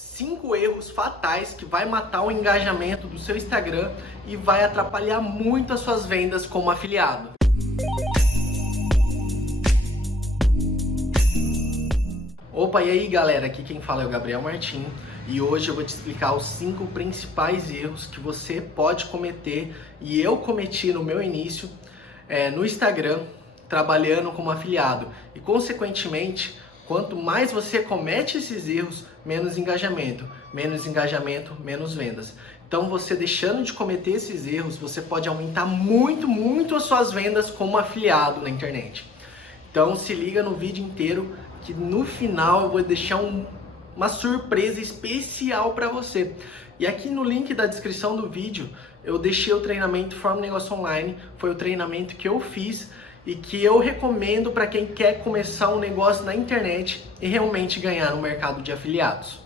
5 erros fatais que vai matar o engajamento do seu Instagram e vai atrapalhar muito as suas vendas como afiliado. Opa, e aí galera, aqui quem fala é o Gabriel Martins e hoje eu vou te explicar os 5 principais erros que você pode cometer e eu cometi no meu início no Instagram trabalhando como afiliado e consequentemente quanto mais você comete esses erros, menos engajamento, menos vendas. Então você deixando de cometer esses erros, você pode aumentar muito as suas vendas como afiliado na internet. Então se liga no vídeo inteiro que no final eu vou deixar uma surpresa especial para você. E aqui no link da descrição do vídeo eu deixei o treinamento Forma Negócio Online, foi o treinamento que eu fiz e que eu recomendo para quem quer começar um negócio na internet e realmente ganhar no mercado de afiliados.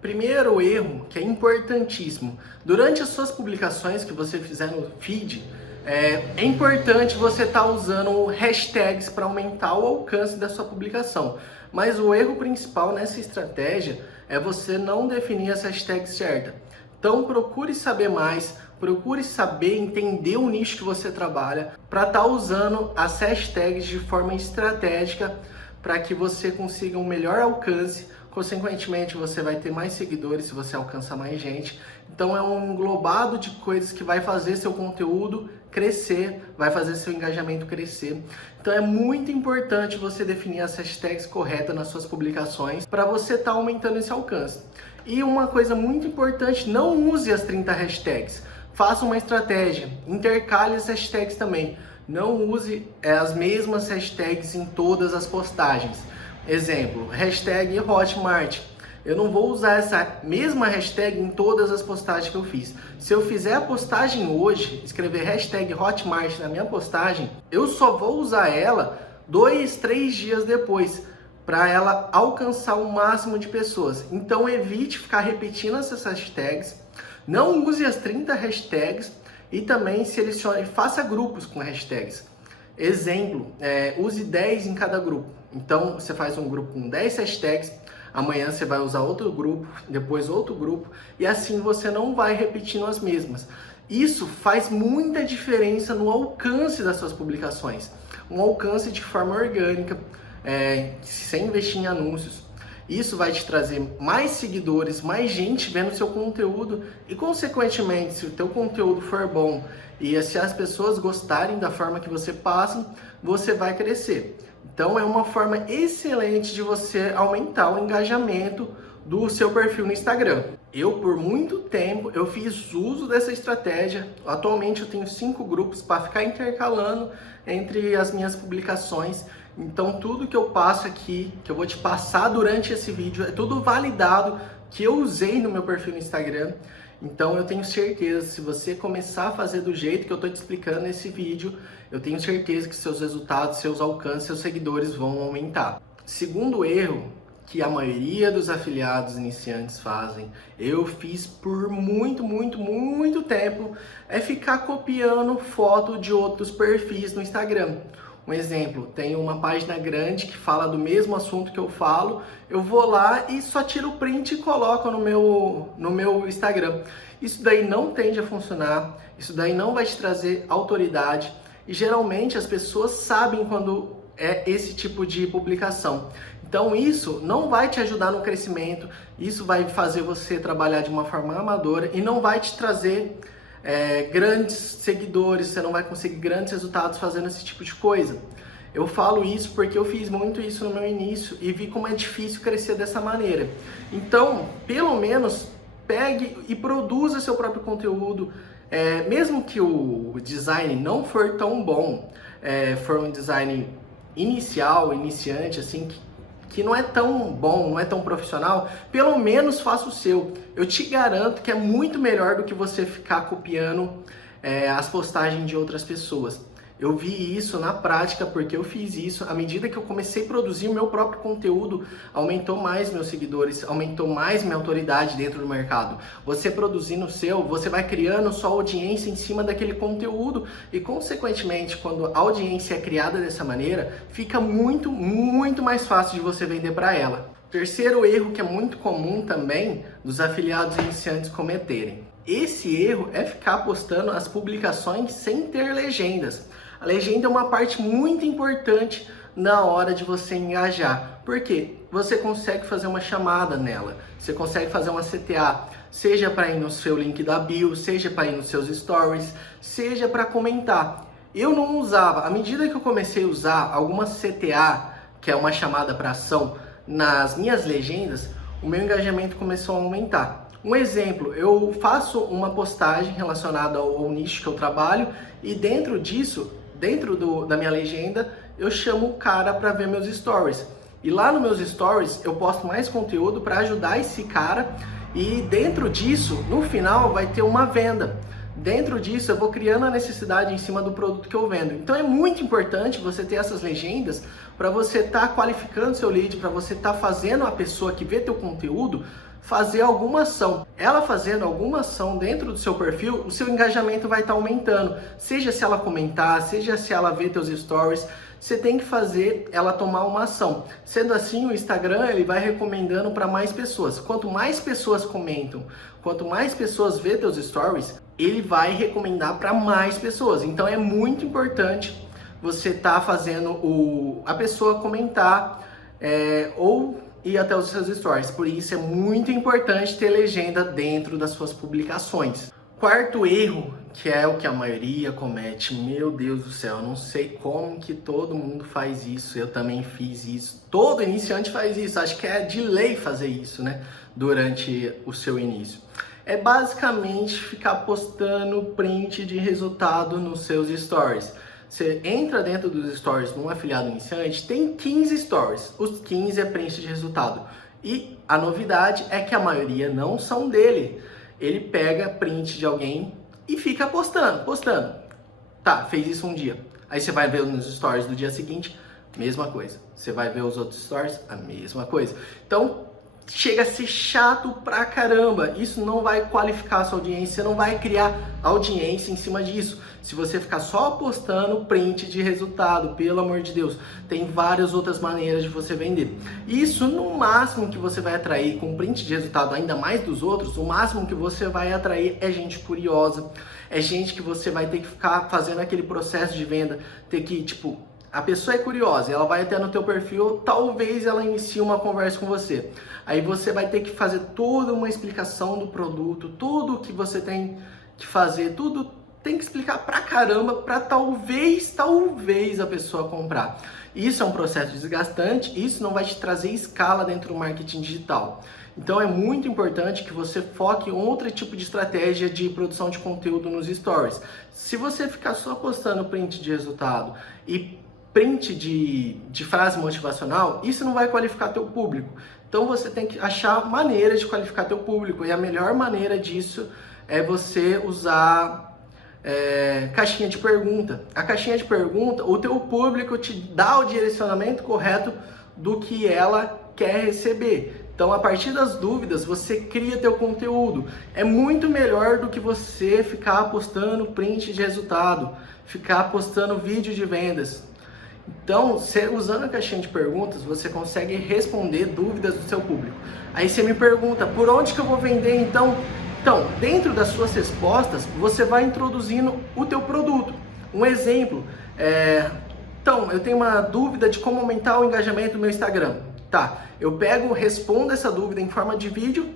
Primeiro erro, que é importantíssimo, durante as suas publicações que você fizer no feed, é importante você estar usando hashtags para aumentar o alcance da sua publicação. Mas o erro principal nessa estratégia é você não definir as hashtags certas. Então procure saber mais, procure saber, entender o nicho que você trabalha para estar usando as hashtags de forma estratégica para que você consiga um melhor alcance. Consequentemente, você vai ter mais seguidores se você alcançar mais gente. Então é um englobado de coisas que vai fazer seu conteúdo crescer, vai fazer seu engajamento crescer. Então é muito importante você definir as hashtags corretas nas suas publicações para você estar aumentando esse alcance. E uma coisa muito importante, não use as 30 hashtags. Faça uma estratégia, intercale as hashtags também. Não use as mesmas hashtags em todas as postagens. Exemplo, hashtag Hotmart. Eu não vou usar essa mesma hashtag em todas as postagens que eu fiz. Se eu fizer a postagem hoje, escrever hashtag Hotmart na minha postagem, eu só vou usar ela 2, 3 dias depois, para ela alcançar o máximo de pessoas. Então evite ficar repetindo essas hashtags, não use as 30 hashtags e também selecione, faça grupos com hashtags. Exemplo, use 10 em cada grupo. Então você faz um grupo com 10 hashtags, amanhã você vai usar outro grupo, depois outro grupo, e assim você não vai repetindo as mesmas. Isso faz muita diferença no alcance das suas publicações. Um alcance de forma orgânica, sem investir em anúncios. Isso vai te trazer mais seguidores, mais gente vendo seu conteúdo e, consequentemente, se o teu conteúdo for bom e se as pessoas gostarem da forma que você passa, você vai crescer. Então é uma forma excelente de você aumentar o engajamento do seu perfil no Instagram. Eu, por muito tempo, eu fiz uso dessa estratégia. Atualmente eu tenho 5 grupos para ficar intercalando entre as minhas publicações. Então tudo que eu passo aqui, que eu vou te passar durante esse vídeo, é tudo validado que eu usei no meu perfil no Instagram. Então eu tenho certeza, se você começar a fazer do jeito que eu estou te explicando nesse vídeo, eu tenho certeza que seus resultados, seus alcances, seus seguidores vão aumentar. Segundo erro que a maioria dos afiliados iniciantes fazem, eu fiz por muito tempo, é ficar copiando foto de outros perfis no Instagram. Um exemplo, tem uma página grande que fala do mesmo assunto que eu falo, eu vou lá e só tiro o print e coloco no meu Instagram. Isso daí não tende a funcionar, isso daí não vai te trazer autoridade e geralmente as pessoas sabem quando é esse tipo de publicação. Então isso não vai te ajudar no crescimento, isso vai fazer você trabalhar de uma forma amadora e não vai te trazer grandes seguidores, você não vai conseguir grandes resultados fazendo esse tipo de coisa. Eu falo isso porque eu fiz muito isso no meu início e vi como é difícil crescer dessa maneira. Então, pelo menos, pegue e produza seu próprio conteúdo, mesmo que o design não for tão bom, for um design iniciante, assim, que não é tão bom, não é tão profissional, pelo menos faça o seu. Eu te garanto que é muito melhor do que você ficar copiando as postagens de outras pessoas. Eu vi isso na prática porque eu fiz isso. À medida que eu comecei a produzir o meu próprio conteúdo, aumentou mais meus seguidores, aumentou mais minha autoridade dentro do mercado. Você produzindo o seu, você vai criando sua audiência em cima daquele conteúdo e, consequentemente, quando a audiência é criada dessa maneira, fica muito mais fácil de você vender para ela. Terceiro erro que é muito comum também dos afiliados iniciantes cometerem. Esse erro é ficar postando as publicações sem ter legendas. A legenda é uma parte muito importante na hora de você engajar. Por quê? Você consegue fazer uma chamada nela, você consegue fazer uma CTA, seja para ir no seu link da bio, seja para ir nos seus stories, seja para comentar. Eu não usava, à medida que eu comecei a usar alguma CTA, que é uma chamada para ação, nas minhas legendas, o meu engajamento começou a aumentar. Um exemplo, eu faço uma postagem relacionada ao nicho que eu trabalho e dentro disso, da minha legenda, eu chamo o cara para ver meus stories. E lá nos meus stories eu posto mais conteúdo para ajudar esse cara e dentro disso, no final, vai ter uma venda. Dentro disso, eu vou criando a necessidade em cima do produto que eu vendo. Então é muito importante você ter essas legendas para você estar qualificando seu lead, para você estar fazendo a pessoa que vê teu conteúdo fazer alguma ação. Ela fazendo alguma ação dentro do seu perfil, o seu engajamento vai estar aumentando. Seja se ela comentar, seja se ela ver teus stories, você tem que fazer ela tomar uma ação. Sendo assim, o Instagram ele vai recomendando para mais pessoas. Quanto mais pessoas comentam, quanto mais pessoas vê teus stories, ele vai recomendar para mais pessoas. Então é muito importante você estar fazendo a pessoa comentar ou ir até os seus stories. Por isso é muito importante ter legenda dentro das suas publicações. Quarto erro, que é o que a maioria comete, meu Deus do céu, eu não sei como que todo mundo faz isso, eu também fiz isso, todo iniciante faz isso, acho que é de lei fazer isso, né, durante o seu início. É basicamente ficar postando print de resultado nos seus stories. Você entra dentro dos stories de um afiliado iniciante, tem 15 stories, os 15 é print de resultado. E a novidade é que a maioria não são dele. Ele pega print de alguém e fica postando. Tá, fez isso um dia. Aí você vai ver nos stories do dia seguinte, mesma coisa. Você vai ver os outros stories, a mesma coisa. Então, chega a ser chato pra caramba. Isso não vai qualificar a sua audiência, você não vai criar audiência em cima disso. Se você ficar só postando print de resultado, pelo amor de Deus, tem várias outras maneiras de você vender. Isso no máximo que você vai atrair com print de resultado, ainda mais dos outros, o máximo que você vai atrair é gente curiosa, é gente que você vai ter que ficar fazendo aquele processo de venda, ter que, tipo, a pessoa é curiosa, ela vai até no teu perfil, talvez ela inicie uma conversa com você. Aí você vai ter que fazer toda uma explicação do produto, tudo que você tem que fazer, tudo tem que explicar pra caramba pra talvez a pessoa comprar. Isso é um processo desgastante, isso não vai te trazer escala dentro do marketing digital. Então é muito importante que você foque em outro tipo de estratégia de produção de conteúdo nos stories. Se você ficar só postando print de resultado e print de frase motivacional, isso não vai qualificar teu público. Então você tem que achar maneiras de qualificar teu público e a melhor maneira disso é você usar caixinha de pergunta. A caixinha de pergunta, o teu público te dá o direcionamento correto do que ela quer receber. Então, a partir das dúvidas, você cria teu conteúdo. É muito melhor do que você ficar postando print de resultado, ficar postando vídeo de vendas. Então, usando a caixinha de perguntas, você consegue responder dúvidas do seu público. Aí você me pergunta, por onde que eu vou vender então? Então, dentro das suas respostas, você vai introduzindo o teu produto. Um exemplo, então, eu tenho uma dúvida de como aumentar o engajamento no meu Instagram. Tá, eu respondo essa dúvida em forma de vídeo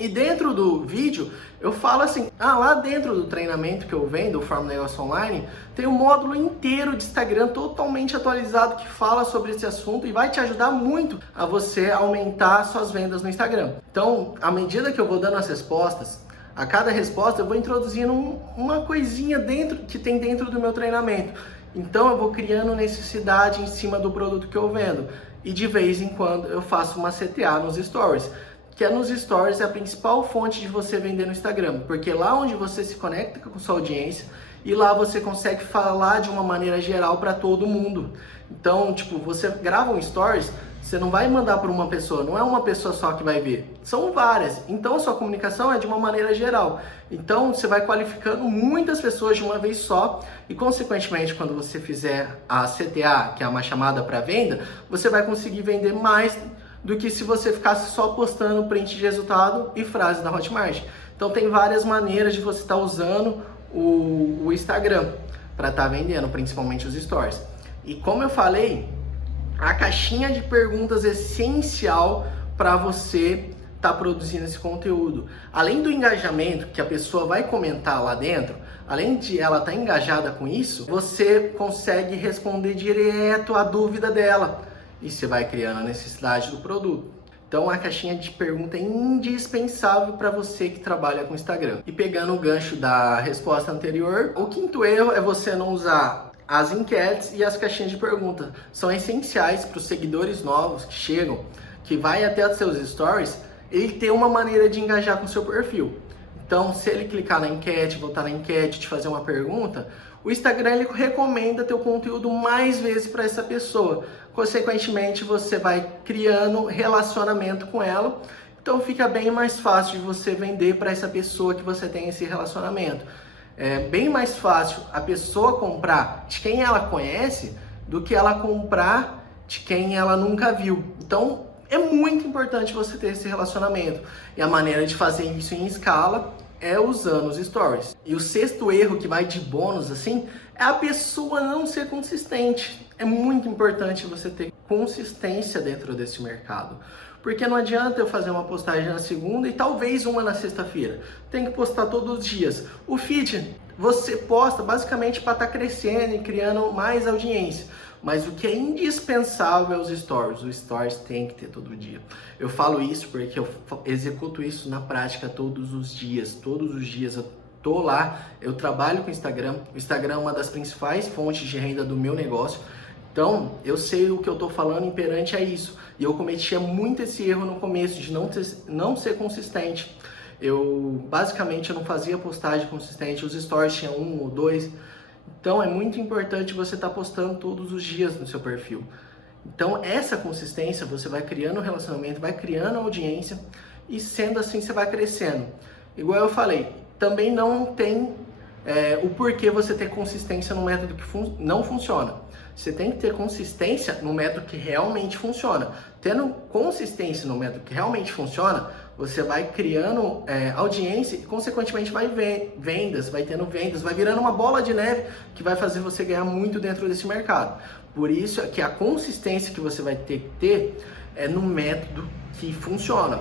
e dentro do vídeo eu falo assim, lá dentro do treinamento que eu vendo, o Forma Negócio Online, tem um módulo inteiro de Instagram totalmente atualizado que fala sobre esse assunto e vai te ajudar muito a você aumentar suas vendas no Instagram. Então, à medida que eu vou dando as respostas, a cada resposta eu vou introduzindo uma coisinha que tem dentro do meu treinamento. Então eu vou criando necessidade em cima do produto que eu vendo. E de vez em quando eu faço uma CTA nos stories, que nos stories é a principal fonte de você vender no Instagram, porque é lá onde você se conecta com sua audiência e lá você consegue falar de uma maneira geral para todo mundo. Então, tipo, você grava um stories, você não vai mandar para uma pessoa, não é uma pessoa só que vai ver, são várias. Então, a sua comunicação é de uma maneira geral. Então, você vai qualificando muitas pessoas de uma vez só e, consequentemente, quando você fizer a CTA, que é uma chamada para venda, você vai conseguir vender mais do que se você ficasse só postando print de resultado e frase da Hotmart. Então tem várias maneiras de você estar usando o Instagram para estar vendendo, principalmente os stories. E como eu falei, a caixinha de perguntas é essencial para você estar produzindo esse conteúdo. Além do engajamento que a pessoa vai comentar lá dentro, além de ela estar engajada com isso, você consegue responder direto à dúvida dela e você vai criando a necessidade do produto. Então a caixinha de pergunta é indispensável para você que trabalha com Instagram. E pegando o gancho da resposta anterior, o quinto erro é você não usar as enquetes e as caixinhas de pergunta. São essenciais para os seguidores novos que chegam, que vai até os seus stories, ele ter uma maneira de engajar com o seu perfil. Então, se ele clicar na enquete, voltar na enquete, te fazer uma pergunta, o Instagram ele recomenda teu conteúdo mais vezes para essa pessoa. Consequentemente, você vai criando relacionamento com ela. Então, fica bem mais fácil de você vender para essa pessoa que você tem esse relacionamento. É bem mais fácil a pessoa comprar de quem ela conhece do que ela comprar de quem ela nunca viu. Então, é muito importante você ter esse relacionamento. E a maneira de fazer isso em escala é usando os stories. E o sexto erro que vai de bônus, assim, é a pessoa não ser consistente. É muito importante você ter consistência dentro desse mercado. Porque não adianta eu fazer uma postagem na segunda e talvez uma na sexta-feira. Tem que postar todos os dias. O feed, você posta basicamente para estar crescendo e criando mais audiência. Mas o que é indispensável é os stories. Os stories tem que ter todo dia. Eu falo isso porque eu executo isso na prática todos os dias. Todos os dias eu tô lá, eu trabalho com o Instagram. O Instagram é uma das principais fontes de renda do meu negócio. Então, eu sei o que eu tô falando imperante a isso. E eu cometia muito esse erro no começo de não ser consistente. Basicamente, eu não fazia postagem consistente. Os stories tinham 1 ou 2. Então é muito importante você estar postando todos os dias no seu perfil. Então essa consistência você vai criando um relacionamento, vai criando audiência e sendo assim você vai crescendo. Igual eu falei, também não tem o porquê você ter consistência no método que não funciona. Você tem que ter consistência no método que realmente funciona. Tendo consistência no método que realmente funciona, você vai criando audiência e, consequentemente, vai vendas, vai tendo vendas, vai virando uma bola de neve que vai fazer você ganhar muito dentro desse mercado. Por isso é que a consistência que você vai ter que ter é no método que funciona.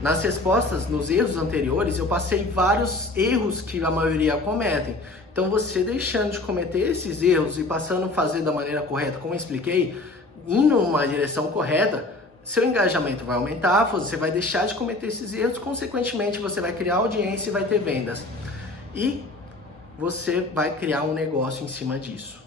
Nas respostas, nos erros anteriores, eu passei vários erros que a maioria cometem. Então, você deixando de cometer esses erros e passando a fazer da maneira correta, como eu expliquei, indo numa direção correta, seu engajamento vai aumentar, você vai deixar de cometer esses erros, consequentemente, você vai criar audiência e vai ter vendas. E você vai criar um negócio em cima disso.